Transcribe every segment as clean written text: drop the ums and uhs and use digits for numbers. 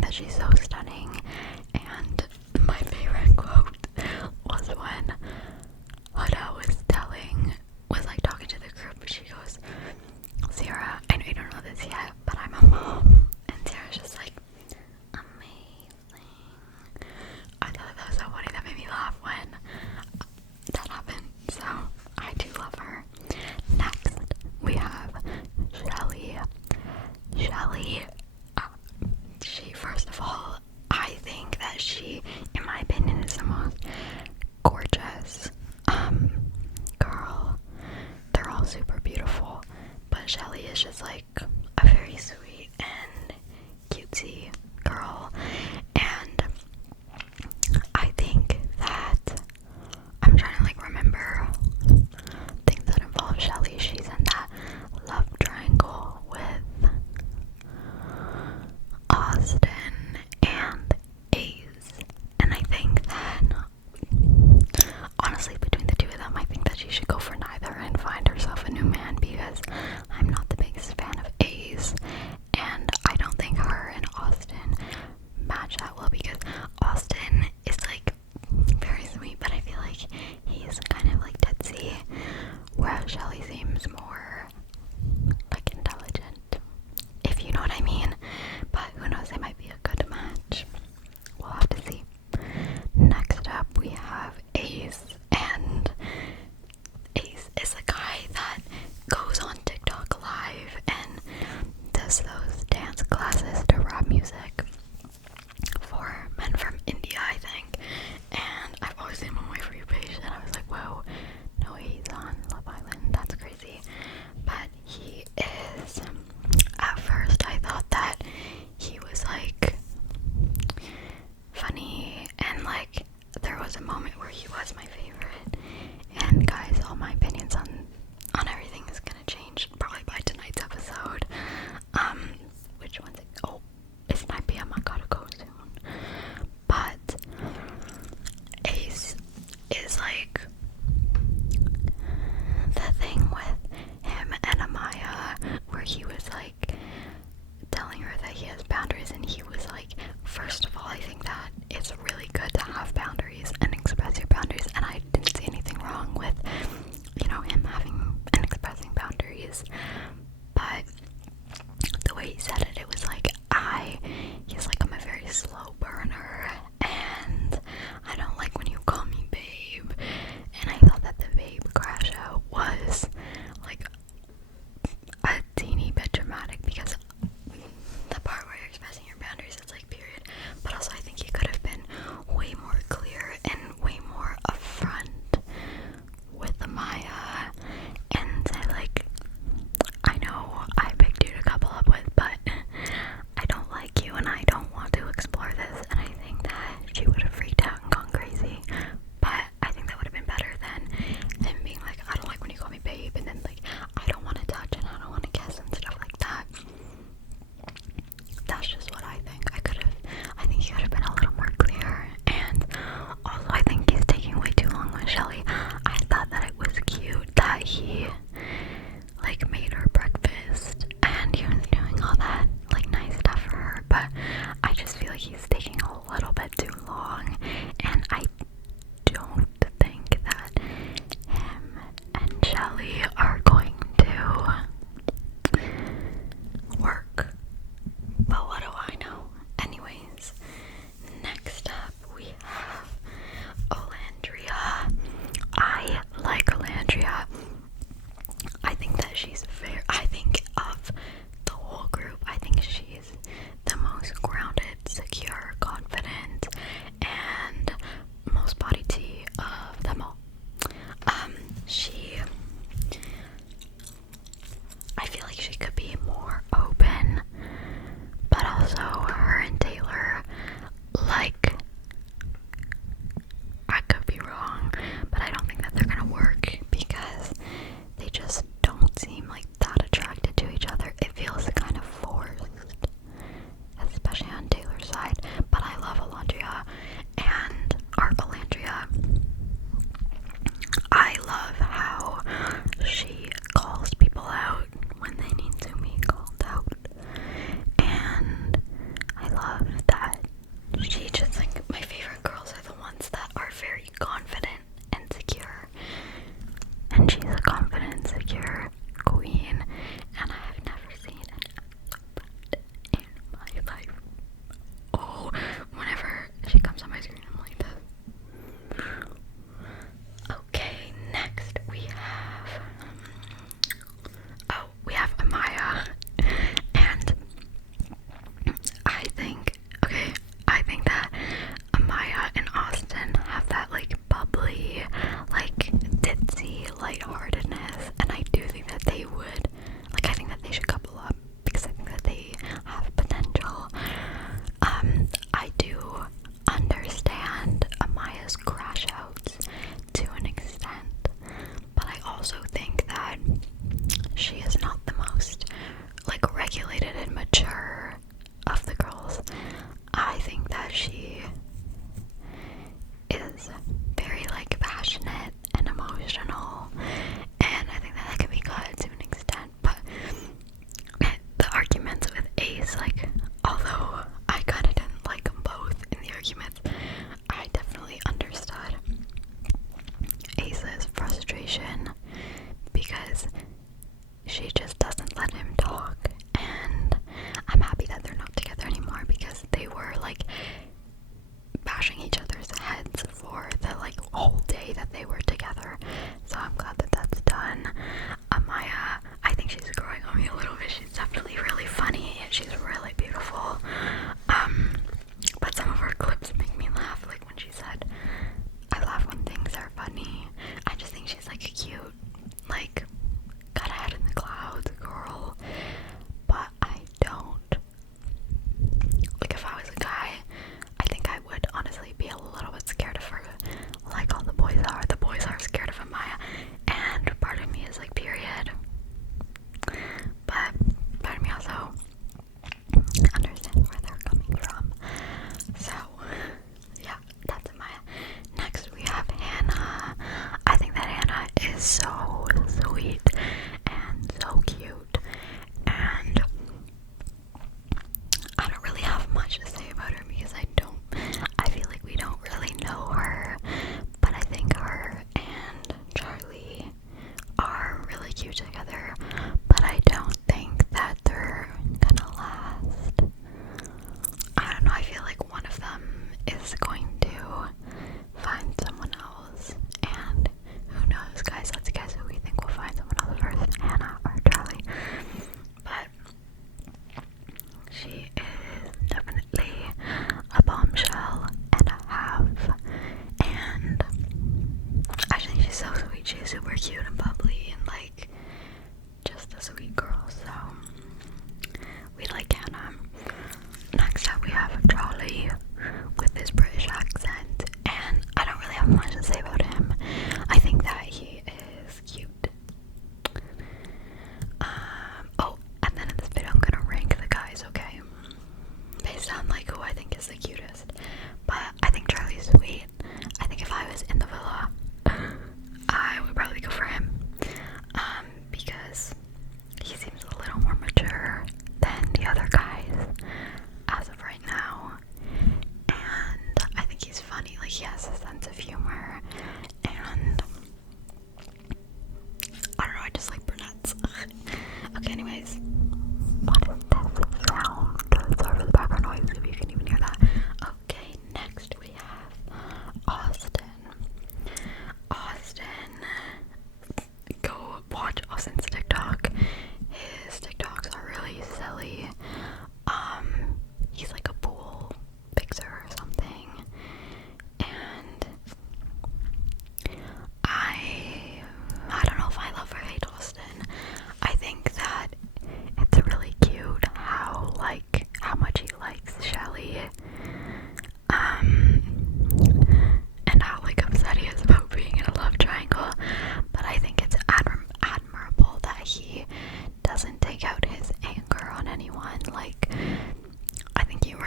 think that she's so stunning. And my favorite quote was when Huda was like talking to the group. She goes, Sarah, I know you don't know this yet, but I'm a mom. And Sarah's just like, amazing. I thought that was so funny. That made me laugh when that happened. So I do love her. Next, we have Shelly. Shelly, she, first of all, I think that she, in my opinion, is the most gorgeous girl. They're all super beautiful, but Shelly is just like a very sweet and cutesy girl. And I think that I'm trying to like remember things that involve Shelly. She's in that love triangle with Austin and Ace, and I think that honestly between the two of them, I think that she should go for neither and find herself a new man, because I'm not the biggest fan of Ace, and I don't think her and Austin match that well, because Austin is like very sweet, but I feel like he's kind of like ditzy, whereas Shelly seems more like intelligent, if you know what I mean. But who knows, it might be a good match. We'll have to see. Next up, we have Ace, and Ace is a guy that goes on TikTok live and does those dance classes to rap music for men from India, I think. And I've always seen him on my For You page, and I was like, whoa, no, he's on Love Island. That's crazy. But he is, at first I thought that he was like funny, and like there was a moment where he was my favorite. And guys, all my opinions on everything is gonna change probably by tonight's episode. Which one's it? Oh, it's 9 p.m. I gotta go soon. But Ace is like, the thing with him and Amaya, where he was like telling her that he has boundaries, and he was like, first of all, I think that it's really good to have boundaries and express your boundaries, and I didn't see anything wrong with, you know, him having and expressing boundaries. But the way he said it, it was like, he's like, I'm a very slow burner, and I don't like when you call me babe. And I thought that the babe crash out was like a teeny bit dramatic, because the part where you're expressing your boundaries, it's like period. But also I think he could have been way more clear and way more upfront with Amaya and say like, I know I picked you to couple up with, but I don't like you and I don't want to explore this. And I think that she would have freaked out and gone crazy. But I think that would have been better than him being like, I don't like when you call me babe, and then like, I don't want to touch and I don't want to kiss and stuff like that. That's just what I think. I think he could have been a little more clear. And also I think he's taking way too long with Shelly. I thought that it was cute that he like made her breakfast and he was doing all that like nice stuff for her, but I just feel like he's taking a little bit too long, and I don't think that him and Shelly are going to work. But what do I know? Anyways, next up we have Alandria. I like Alandria. I think that she's I think of the whole group, I think she's the most grounded, secure, confident, and most body tea of them all. I feel like she could be more open, but also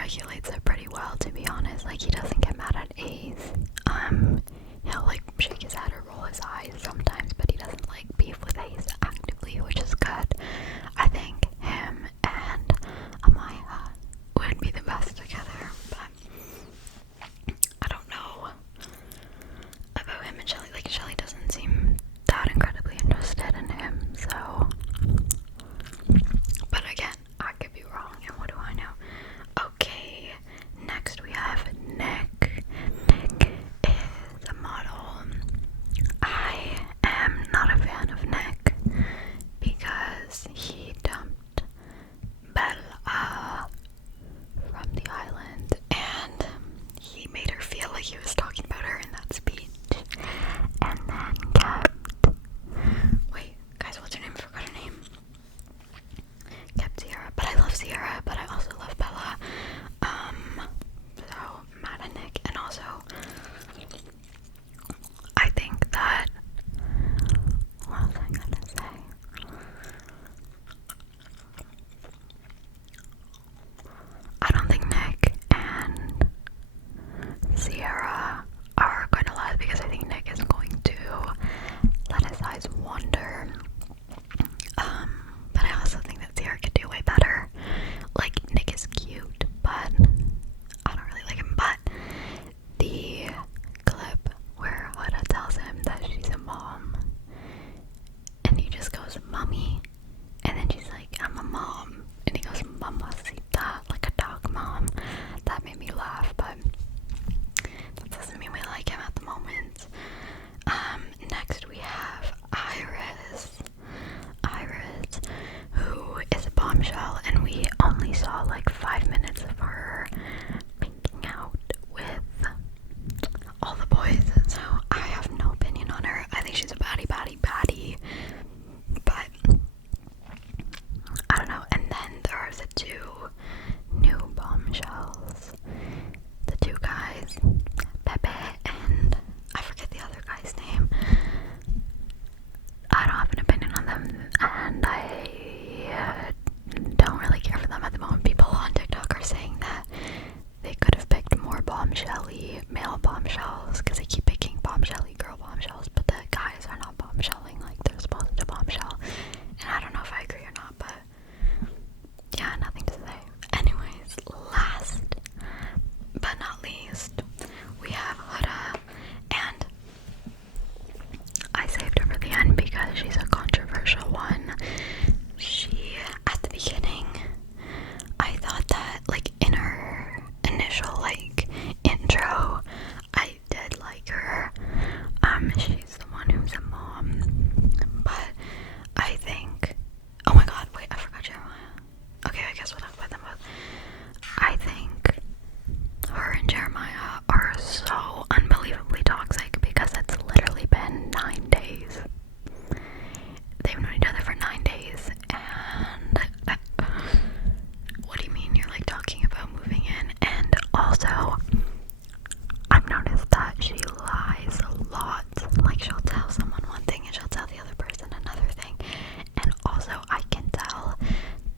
regulates it pretty well, to be honest. Like, he doesn't get mad at A's. He'll like shake his head or roll his eyes sometimes, but he doesn't like beef with A's actively, which is good. I think him and Amaya would be the best together, but I don't know about him and Shelly. Like, Shelly doesn't seem that incredibly interested in him, so. But again, I could be wrong, and what do I know? Okay, next we have Nick. Nick is a model. I am not a fan of Nick because he dumped Bella from the island, and he made her feel like he was talking about her in that speech, and then kept, wait, guys, what's her name? I forgot her name. Kept Sierra, but I love Sierra, but I also love Bella. So mad at Nick. And also, I think that, what was I gonna say? I don't think Nick and Sierra are going to last, because I think Nick is going to let his eyes wander. But I also think that Sierra could do way better. Like, Nick is cute, but I don't really like him. But the clip where Huda tells him that she's a mom, and he just goes, "Mommy," and then she's like, "I'm a mom," and he goes, "Mamacita," like a dog mom. That made me laugh, but that doesn't mean we like him at the moment. Next we have Iris, who is a bombshell, and we only saw like 5 minutes of her making out with all the boys, so I have no opinion on her. I think she's a baddie, but I don't know. And then there are the two new bombshells, the two guys, Pepe and I forget the other guy's name. I don't have an opinion on them, and I don't really care for them at the moment. People on TikTok are saying that they could have picked more bombshelly male bombshells, because they keep picking bombshelly girl bombshells, but the guys are not bombshelling like they're supposed to bombshell. And I don't know if I agree or not, but yeah, nothing to say. Anyways, last but not least, we have Huda, and I saved her for the end because she's a controversial one. She, at the beginning, I thought that, like, in her initial, like, intro, I did like her. She's the one who's a mom, but I think, oh my god, wait, I forgot Jeremiah. Okay, I guess we'll talk about them both. I think her and Jeremiah are so unbelievably toxic, because it's literally been 9 days. They've known each other for 9 days, and what do you mean you're like talking about moving in? And also, I've noticed that she lies a lot. Like, she'll tell someone one thing and she'll tell the other person another thing. And also, I can tell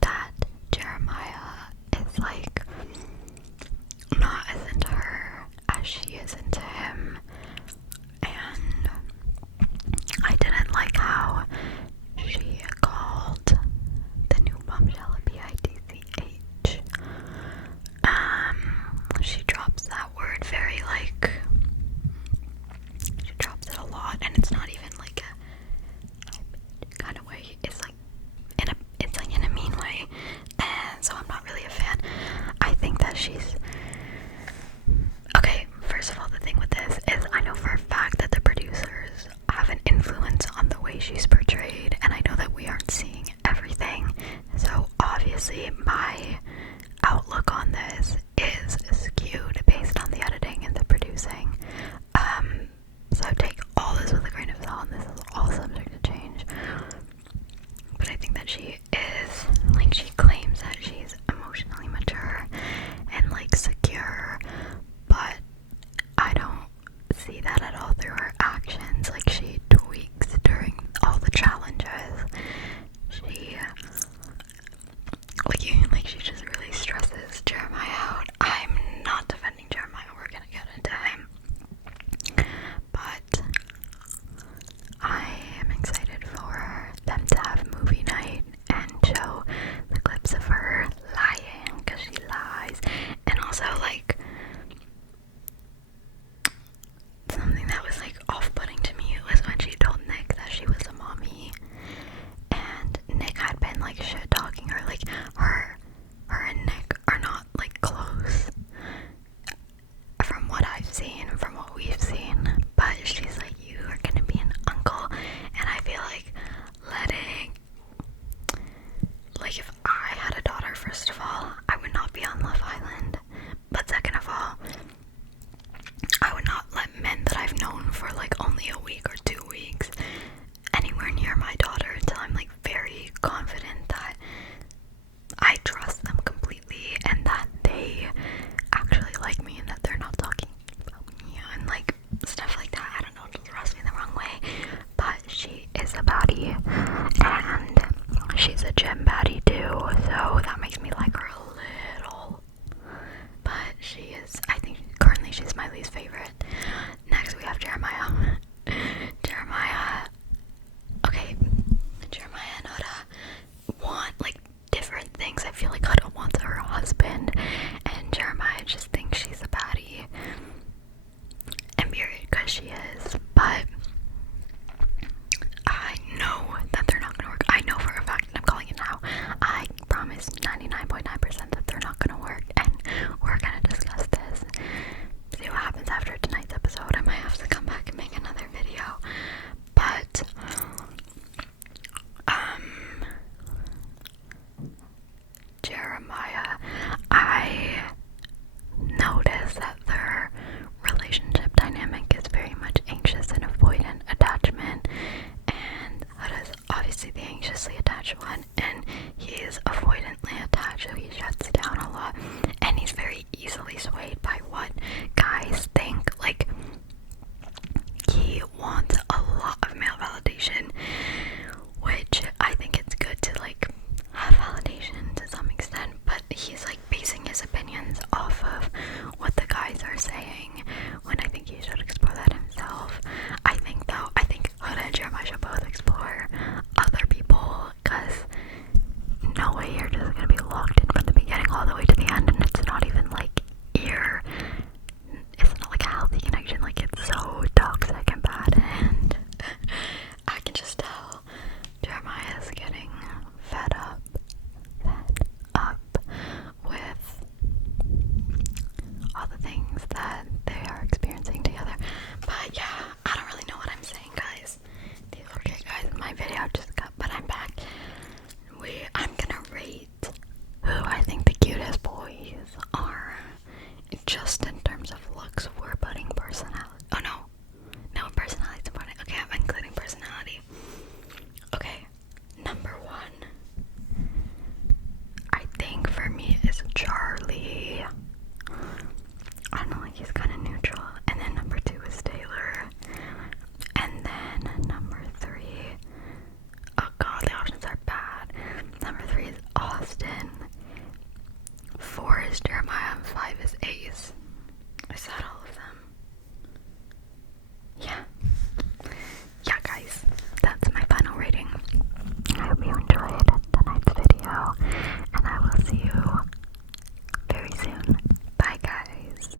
that Jeremiah is like not as into her as she is into him. And I didn't like how she called the new bombshell a bitch. She drops that word very, like, she drops it a lot, and it's not even like a kind of way. It's like in a mean way, and so I'm not really a fan. I think that she's okay. First of all, the thing with this is I know for a fact that the producers have an influence on the way she's portrayed, and I know that we aren't seeing everything. So obviously my outlook on this is skewed based on the editing and the producing. So take all this with a grain of salt, and this is all subject to change. But I think that she is, like, she claims that she's emotionally mature and like Riley's favorite.